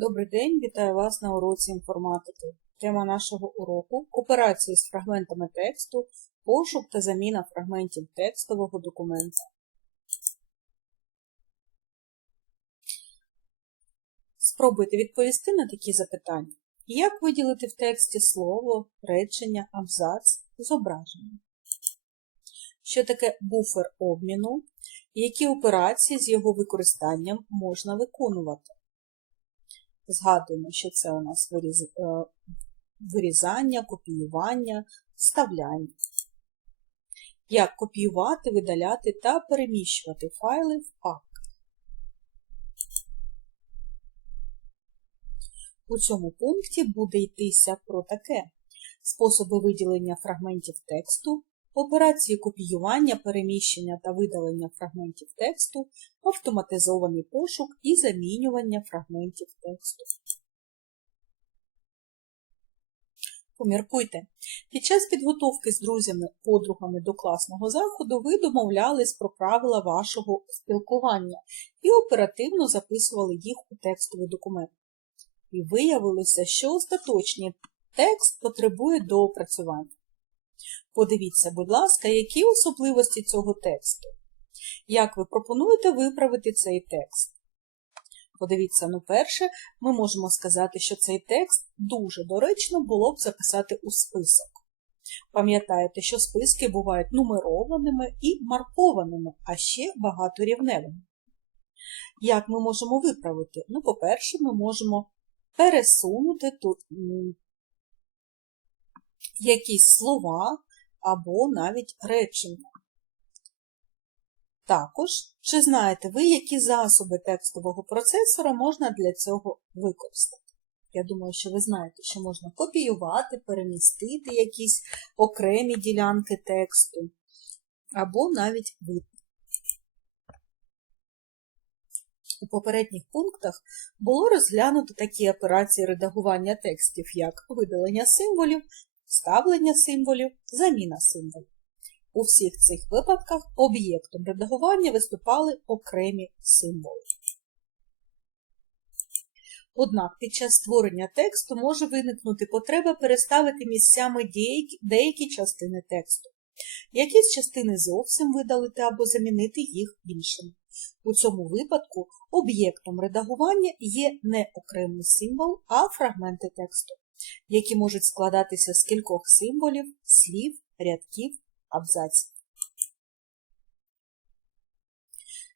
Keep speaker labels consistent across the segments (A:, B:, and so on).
A: Добрий день, вітаю вас на уроці інформатики. Тема нашого уроку операції з фрагментами тексту, пошук та заміна фрагментів текстового документа. Спробуйте відповісти на такі запитання. Як виділити в тексті слово, речення, абзац, зображення? Що таке буфер обміну? Які операції з його використанням можна виконувати? Згадуємо, що це у нас е, вирізання, копіювання, вставляння. Як копіювати, видаляти та переміщувати файли в папки. У цьому пункті буде йтися про таке: способи виділення фрагментів тексту, операції копіювання, переміщення та видалення фрагментів тексту, автоматизований пошук і замінювання фрагментів тексту. Поміркуйте. Під час підготовки з друзями-подругами до класного заходу ви домовлялись про правила вашого спілкування і оперативно записували їх у текстовий документ. І виявилося, що остаточний текст потребує доопрацювання. Подивіться, будь ласка, які особливості цього тексту. Як ви пропонуєте виправити цей текст? Подивіться, ну перше, ми можемо сказати, що цей текст дуже доречно було б записати у список. Пам'ятаєте, що списки бувають нумерованими і маркованими, а ще багаторівневими. Як ми можемо виправити? Ну, по-перше, ми можемо пересунути тут якісь слова або навіть речення. Також, чи знаєте ви, які засоби текстового процесора можна для цього використати? Я думаю, що ви знаєте, що можна копіювати, перемістити якісь окремі ділянки тексту, або навіть вид. У попередніх пунктах було розглянуто такі операції редагування текстів, як видалення символів, вставлення символів, заміна символів. У всіх цих випадках об'єктом редагування виступали окремі символи. Однак під час створення тексту може виникнути потреба переставити місцями деякі, частини тексту. Якісь частини зовсім видалити або замінити їх іншими. У цьому випадку об'єктом редагування є не окремий символ, а фрагменти тексту, які можуть складатися з кількох символів, слів, рядків, абзаців.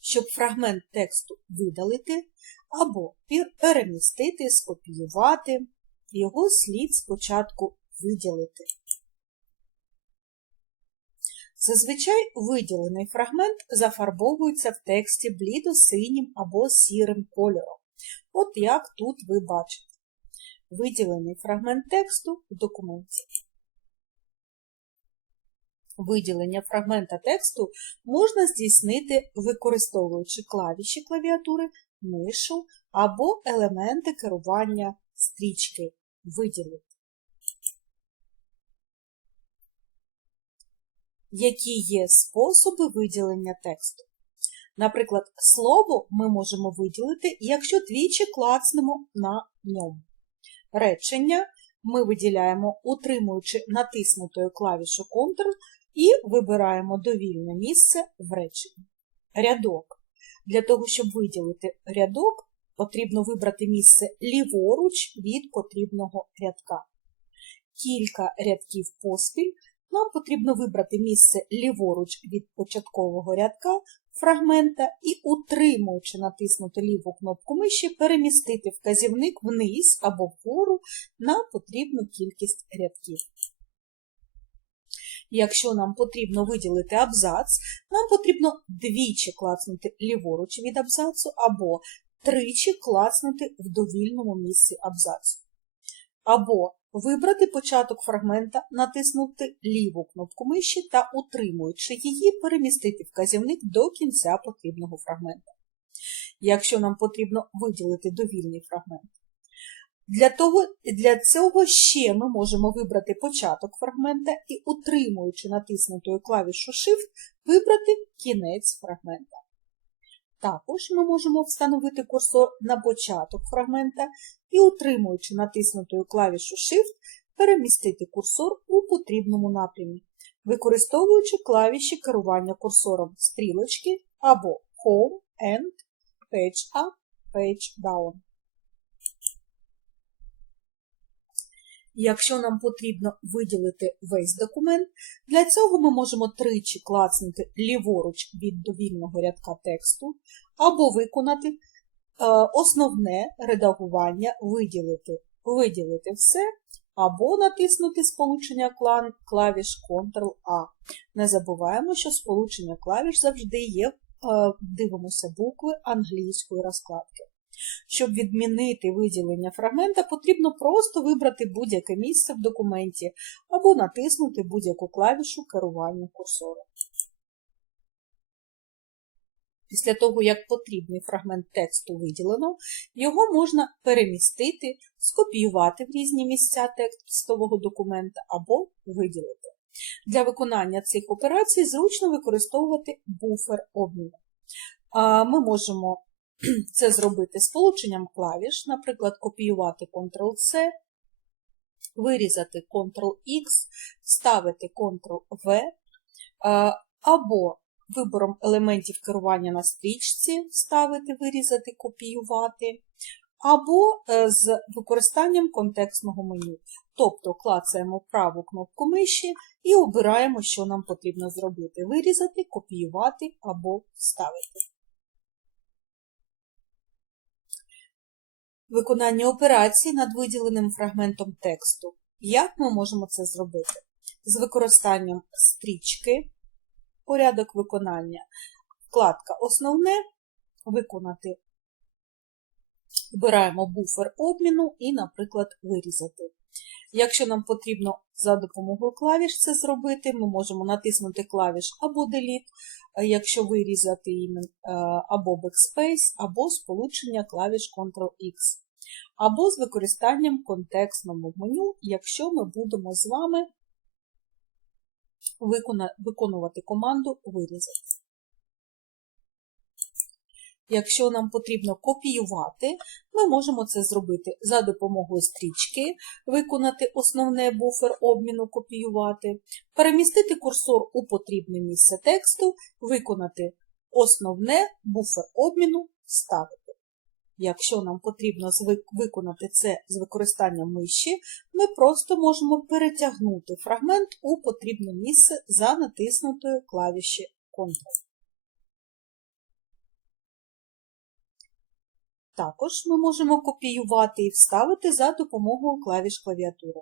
A: Щоб фрагмент тексту видалити або перемістити, скопіювати, його слід спочатку виділити. Зазвичай виділений фрагмент зафарбовується в тексті блідо-синім або сірим кольором. От як тут ви бачите. Виділений фрагмент тексту в документі. Виділення фрагмента тексту можна здійснити, використовуючи клавіші клавіатури, мишу або елементи керування стрічки виділити. Які є способи виділення тексту? Наприклад, слово ми можемо виділити, якщо двічі клацнемо на ньому. Речення ми виділяємо, утримуючи натиснутою клавішу Ctrl і вибираємо довільне місце в реченні. Рядок. Для того, щоб виділити рядок, потрібно вибрати місце ліворуч від потрібного рядка. Кілька рядків поспіль нам потрібно вибрати місце ліворуч від початкового рядка фрагмента і, утримуючи натиснути ліву кнопку миші, перемістити вказівник вниз або вгору на потрібну кількість рядків. Якщо нам потрібно виділити абзац, нам потрібно двічі клацнути ліворуч від абзацу або тричі клацнути в довільному місці абзацу. Або вибрати початок фрагмента, натиснути ліву кнопку миші та, утримуючи її, перемістити вказівник до кінця потрібного фрагмента. Якщо нам потрібно виділити довільний фрагмент. Для того, для цього ще ми можемо вибрати початок фрагмента і, утримуючи натиснутою клавішу Shift, вибрати кінець фрагмента. Також ми можемо встановити курсор на початок фрагмента і, утримуючи натиснутою клавішу Shift, перемістити курсор у потрібному напрямі, використовуючи клавіші керування курсором стрілочки або Home and Page Up, Page Down. Якщо нам потрібно виділити весь документ, для цього ми можемо тричі клацнути ліворуч від довільного рядка тексту, або виконати е, основне редагування виділити, виділити все, або натиснути сполучення клавіш Ctrl-A. Не забуваємо, що сполучення клавіш завжди є, е, дивимося букви англійської розкладки. Щоб відмінити виділення фрагмента, потрібно просто вибрати будь-яке місце в документі або натиснути будь-яку клавішу керування курсором. Після того, як потрібний фрагмент тексту виділено, його можна перемістити, скопіювати в різні місця текстового документа або виділити. Для виконання цих операцій зручно використовувати буфер обміну. Ми можемо це зробити сполученням клавіш, наприклад, копіювати Ctrl-C, вирізати Ctrl-X, вставити Ctrl-V, або вибором елементів керування на стрічці вставити, вирізати, копіювати, або е, з використанням контекстного меню. Тобто клацаємо праву кнопку миші і обираємо, що нам потрібно зробити: вирізати, копіювати або вставити. Виконання операції над виділеним фрагментом тексту. Як ми можемо це зробити? З використанням стрічки, порядок виконання, вкладка Основне, виконати. Вбираємо буфер обміну і, наприклад, вирізати. Якщо нам потрібно за допомогою клавіш це зробити, ми можемо натиснути клавіш або Delete, якщо вирізати імен, або Backspace, або сполучення клавіш Ctrl-X, або з використанням контекстного меню, якщо ми будемо з вами виконувати команду Вирізати. Якщо нам потрібно копіювати, ми можемо це зробити за допомогою стрічки, виконати основне буфер обміну копіювати, перемістити курсор у потрібне місце тексту, виконати основне буфер обміну вставити. Якщо нам потрібно виконати це з використанням миші, ми просто можемо перетягнути фрагмент у потрібне місце за натиснутою клавіші Ctrl. Також ми можемо копіювати і вставити за допомогою клавіш клавіатури.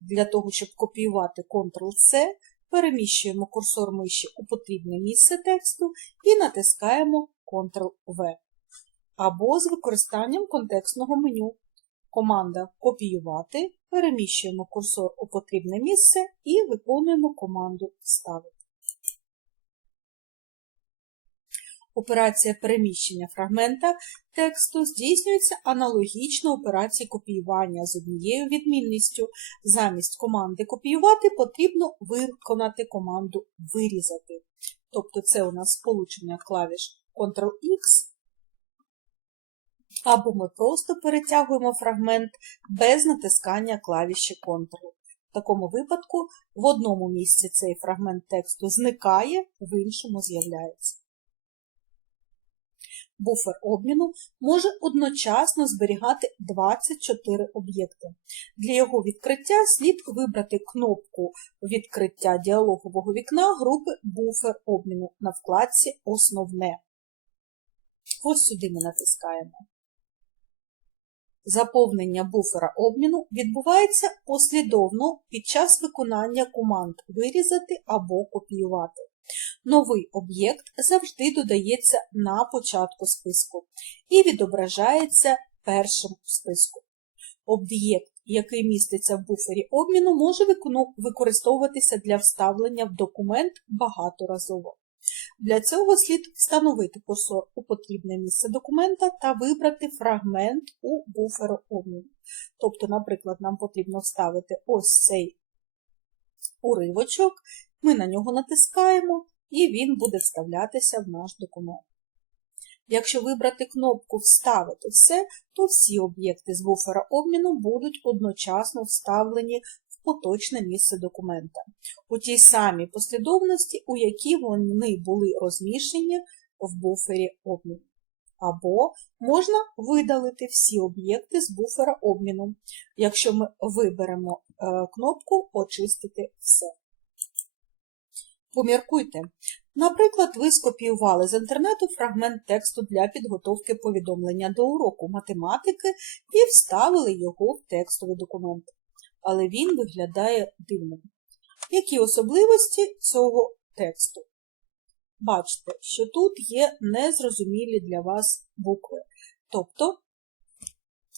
A: Для того, щоб копіювати Ctrl-C, переміщуємо курсор миші у потрібне місце тексту і натискаємо Ctrl-V. Або з використанням контекстного меню. Команда Копіювати, переміщуємо курсор у потрібне місце і виконуємо команду Вставити. Операція переміщення фрагмента тексту здійснюється аналогічно операції копіювання з однією відмінністю. Замість команди копіювати потрібно виконати команду вирізати. Тобто це у нас сполучення клавіш Ctrl-X, або ми просто перетягуємо фрагмент без натискання клавіші Ctrl. В такому випадку в одному місці цей фрагмент тексту зникає, в іншому з'являється. Буфер обміну може одночасно зберігати 24 об'єкти. Для його відкриття слід вибрати кнопку відкриття діалогового вікна групи буфер обміну на вкладці Основне. Ось сюди ми натискаємо. Заповнення буфера обміну відбувається послідовно під час виконання команд вирізати або копіювати. Новий об'єкт завжди додається на початку списку і відображається першим в списку. Об'єкт, який міститься в буфері обміну, може використовуватися для вставлення в документ багаторазово. Для цього слід встановити курсор у потрібне місце документа та вибрати фрагмент у буферу обміну. Тобто, наприклад, нам потрібно вставити ось цей уривочок, ми на нього натискаємо, і він буде вставлятися в наш документ. Якщо вибрати кнопку Вставити все, то всі об'єкти з буфера обміну будуть одночасно вставлені в поточне місце документа у тій самій послідовності, у якій вони були розміщені в буфері обміну. Або можна видалити всі об'єкти з буфера обміну, якщо ми виберемо е, кнопку Очистити все. Поміркуйте. Наприклад, ви скопіювали з інтернету фрагмент тексту для підготовки повідомлення до уроку математики і вставили його в текстовий документ. Але він виглядає дивним. Які особливості цього тексту? Бачите, що тут є незрозумілі для вас букви. Тобто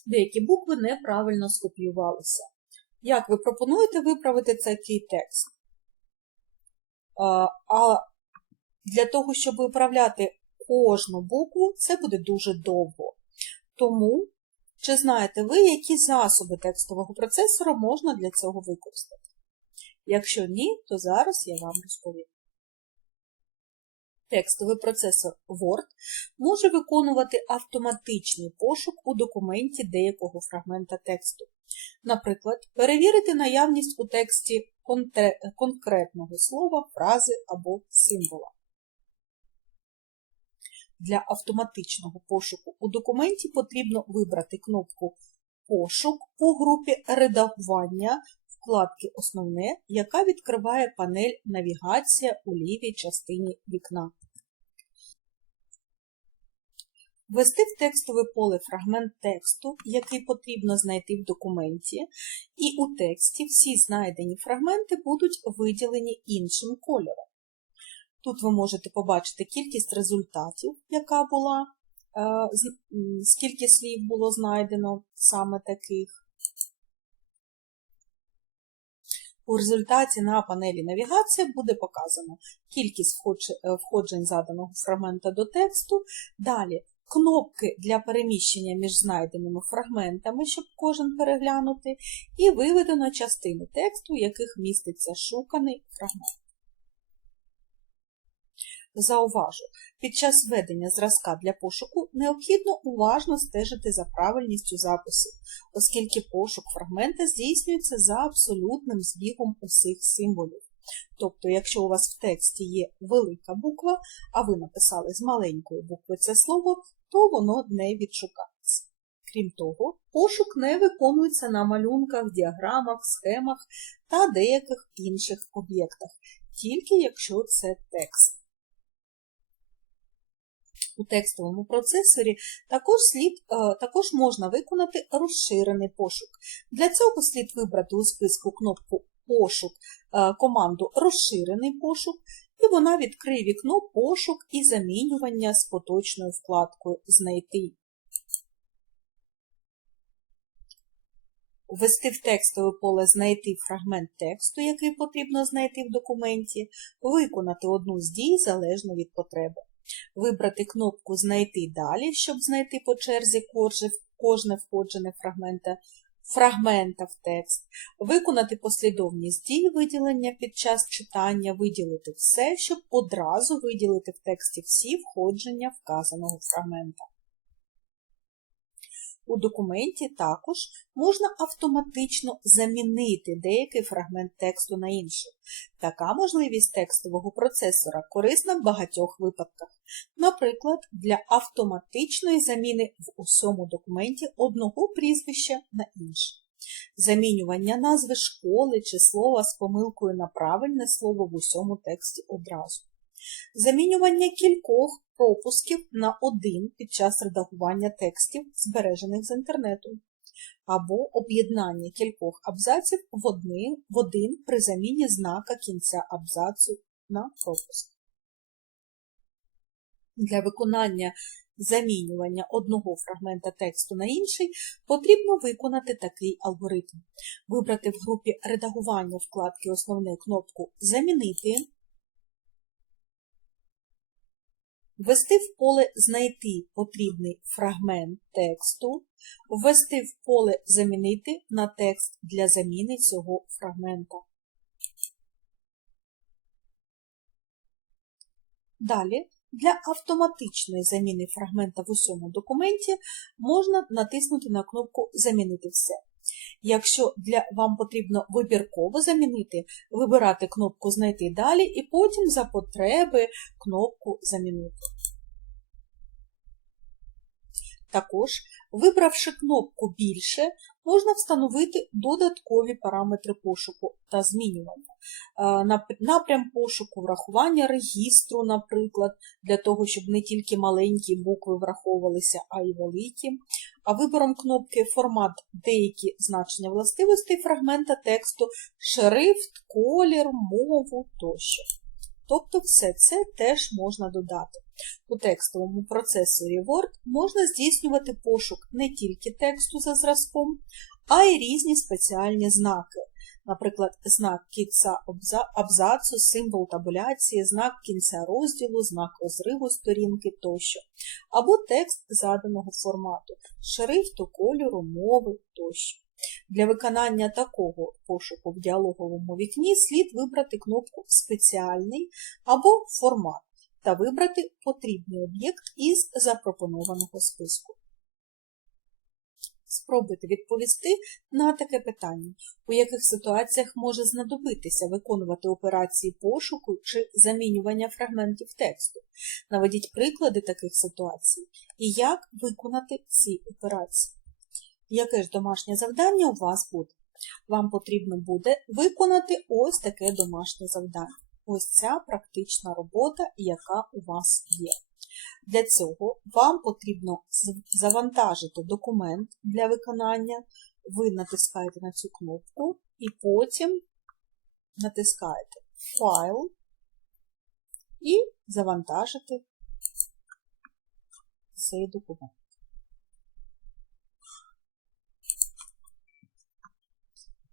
A: деякі букви неправильно скопіювалися. Як ви пропонуєте виправити такий текст? А для того, щоб управляти кожну букву, це буде дуже довго. Тому, чи знаєте ви, які засоби текстового процесора можна для цього використати? Якщо ні, то зараз я вам розповім. Текстовий процесор Word може виконувати автоматичний пошук у документі деякого фрагмента тексту. Наприклад, перевірити наявність у тексті конкретного слова, фрази або символа. Для автоматичного пошуку у документі потрібно вибрати кнопку Пошук у групі Редагування вкладки Основне, яка відкриває панель Навігація у лівій частині вікна. Ввести в текстове поле фрагмент тексту, який потрібно знайти в документі, і у тексті всі знайдені фрагменти будуть виділені іншим кольором. Тут ви можете побачити кількість результатів, яка була, е, скільки слів було знайдено саме таких. У результаті на панелі навігація буде показано кількість е, входжень заданого фрагмента до тексту. Далі кнопки для переміщення між знайденими фрагментами, щоб кожен переглянути, і виведено частини тексту, в яких міститься шуканий фрагмент. Зауважу, під час ведення зразка для пошуку необхідно уважно стежити за правильністю записів, оскільки пошук фрагмента здійснюється за абсолютним збігом усіх символів. Тобто, якщо у вас в тексті є велика буква, а ви написали з маленької букви це слово, то воно не відшукається. Крім того, пошук не виконується на малюнках, діаграмах, схемах та деяких інших об'єктах, тільки якщо це текст. У текстовому процесорі також слід, е, також можна виконати розширений пошук. Для цього слід вибрати у списку кнопку Пошук е, команду Розширений пошук, і вона відкриє вікно Пошук і замінювання з поточною вкладкою Знайти. Ввести в текстове поле Знайти фрагмент тексту, який потрібно знайти в документі, виконати одну з дій залежно від потреби. Вибрати кнопку Знайти далі, щоб знайти по черзі кожне входжене фрагмента фрагмента в текст, виконати послідовність дій виділення під час читання, виділити все, щоб одразу виділити в тексті всі входження вказаного фрагмента. У документі також можна автоматично замінити деякий фрагмент тексту на інший. Така можливість текстового процесора корисна в багатьох випадках. Наприклад, для автоматичної заміни в усьому документі одного прізвища на інше. Замінювання назви школи чи слова з помилкою на правильне слово в усьому тексті одразу. Замінювання кількох пропусків на один під час редагування текстів, збережених з інтернету, або об'єднання кількох абзаців в один, в один при заміні знака кінця абзацу на пропуск. Для виконання замінювання одного фрагмента тексту на інший потрібно виконати такий алгоритм. Вибрати в групі редагування вкладки Основне кнопку Замінити ввести в поле Знайти потрібний фрагмент тексту, ввести в поле Замінити на текст для заміни цього фрагмента. Далі Для автоматичної заміни фрагмента в усьому документі можна натиснути на кнопку Замінити все. Якщо для вам потрібно вибірково замінити, вибирати кнопку Знайти далі і потім за потреби кнопку Замінити. Також, вибравши кнопку Більше, можна встановити додаткові параметри пошуку та змінювання. Е, Напрям пошуку, врахування регістру, наприклад, для того, щоб не тільки маленькі букви враховувалися, а й великі. А вибором кнопки Формат деякі значення властивостей фрагмента тексту, шрифт, колір, мову тощо. Тобто все це теж можна додати. У текстовому процесорі Word можна здійснювати пошук не тільки тексту за зразком, а й різні спеціальні знаки. Наприклад, знак кінця абзацу, символ табуляції, знак кінця розділу, знак розриву сторінки тощо, або текст заданого формату, шрифту, кольору, мови тощо. Для виконання такого пошуку в діалоговому вікні слід вибрати кнопку Спеціальний або Формат та вибрати потрібний об'єкт із запропонованого списку. Спробуйте відповісти на таке питання, у яких ситуаціях може знадобитися виконувати операції пошуку чи замінювання фрагментів тексту. Наведіть приклади таких ситуацій і як виконати ці операції. Яке ж домашнє завдання у вас буде? Вам потрібно буде виконати ось таке домашнє завдання. Ось ця практична робота, яка у вас є. Для цього вам потрібно завантажити документ для виконання. Ви натискаєте на цю кнопку і потім натискаєте Файл і завантажити цей документ.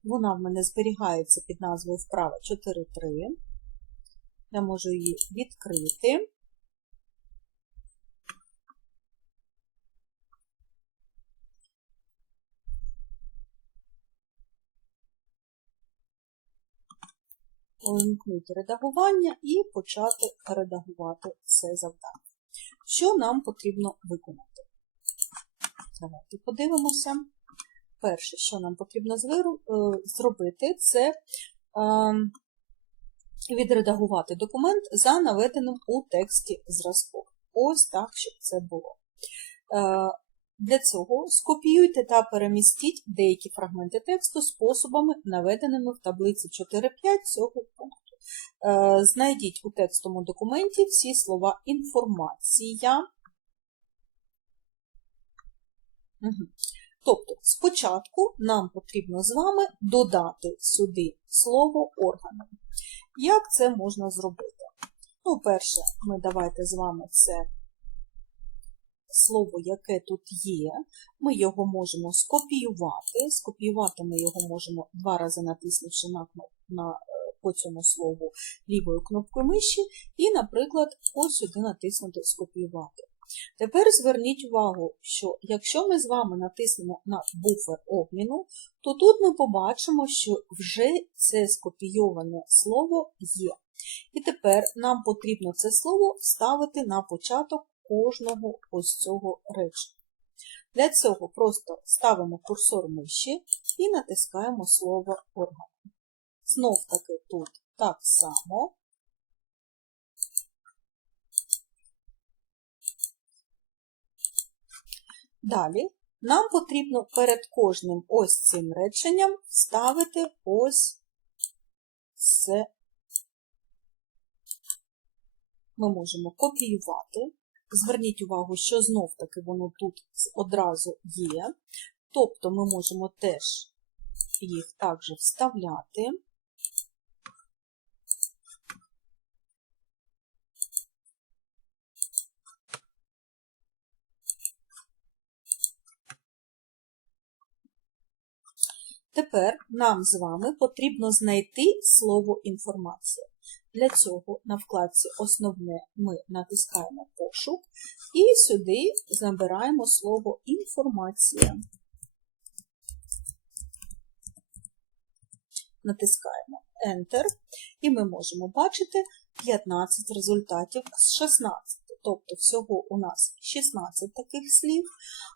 A: Вона в мене зберігається під назвою вправа 4.3. Я можу її відкрити. Увімкнути редагування і почати редагувати це завдання. Що нам потрібно виконати? Давайте подивимося. Перше, що нам потрібно е, зробити, це е, відредагувати документ за наведеним у тексті зразком. Ось так, щоб це було. Е, Для цього скопіюйте та перемістіть деякі фрагменти тексту способами, наведеними в таблиці 4.5 цього пункту. Е, Знайдіть у текстовому документі всі слова інформація. Тобто, спочатку нам потрібно з вами додати сюди слово органи. Як це можна зробити? Ну, перше, ми давайте з вами це слово, яке тут є, ми його можемо скопіювати. Скопіювати ми його можемо два рази натиснувши на на, е, по цьому слову лівою кнопкою миші, і, наприклад, ось сюди натиснути Скопіювати. Тепер зверніть увагу, що якщо ми з вами натиснемо на буфер обміну, то тут ми побачимо, що вже це скопійоване слово є. І тепер нам потрібно це слово вставити на початок кожного ось цього речення. Для цього просто ставимо курсор миші і натискаємо слово орган. Знов таки тут так само. Далі нам потрібно перед кожним ось цим реченням вставити ось це. Ми можемо копіювати. Зверніть увагу, що знов таки воно тут одразу є. Тобто ми можемо теж їх також вставляти. Тепер нам з вами потрібно знайти слово інформація. Для цього на вкладці Основне ми натискаємо пошук і сюди забираємо слово інформація. Натискаємо Enter, і ми можемо бачити 15 результатів з 16. тобто всього у нас 16 таких слів,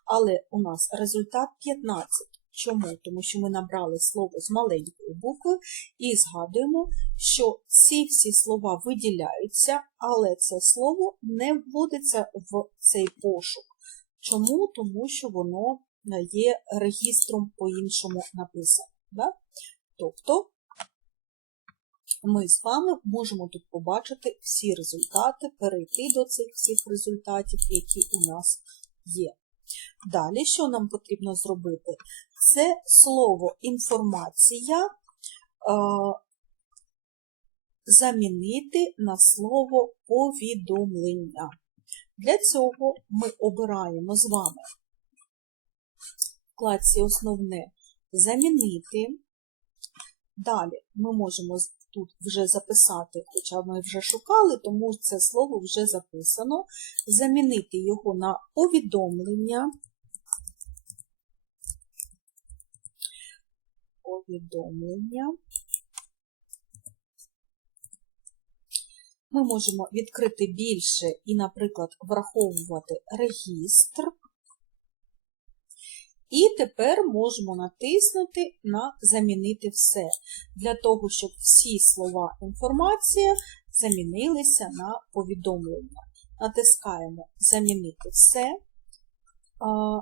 A: але у нас результат 15. Чому? Тому що ми набрали слово з маленької букви і згадуємо, що ці всі слова виділяються, але це слово не вводиться в цей пошук. Чому? Тому що воно є регістром по-іншому написано. Да? Тобто ми з вами можемо тут побачити всі результати, перейти до цих всіх результатів, які у нас є. Далі, що нам потрібно зробити? Це слово інформація е, замінити на слово повідомлення. Для цього ми обираємо з вами в вкладці основне замінити. Далі ми можемо тут вже записати, хоча ми вже шукали, тому це слово вже записано. Замінити його на повідомлення. Повідомлення. Ми можемо відкрити більше і, наприклад, враховувати регістр. І тепер можемо натиснути на Замінити все, для того, щоб всі слова інформація замінилися на повідомлення. Натискаємо Замінити все. А,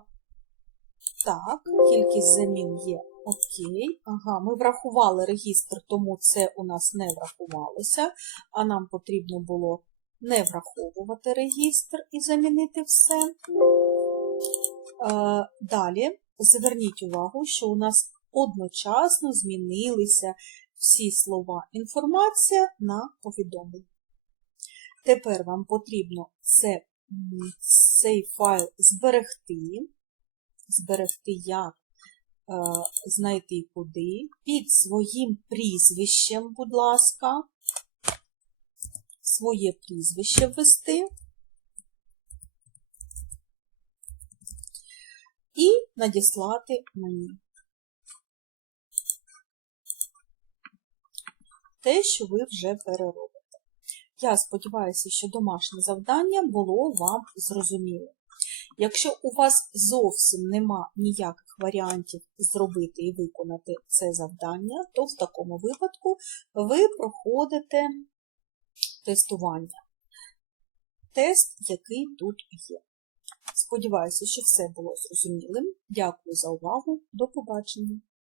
A: Так, кількість замін є окей. Ага, ми врахували регістр, тому це у нас не врахувалося, а нам потрібно було не враховувати регістр і замінити все. Далі. Зверніть увагу, що у нас одночасно змінилися всі слова інформація на повідомлення. Тепер вам потрібно це, цей файл зберегти, зберегти як, знайти куди, під своїм прізвищем, будь ласка, своє прізвище ввести. І надіслати мені. Те, що ви вже переробите. Я сподіваюся, що домашнє завдання було вам зрозуміло. Якщо у вас зовсім нема ніяких варіантів зробити і виконати це завдання, то в такому випадку ви проходите тестування. Тест, який тут є. Сподіваюся, що все було зрозумілим. Дякую за увагу. До побачення!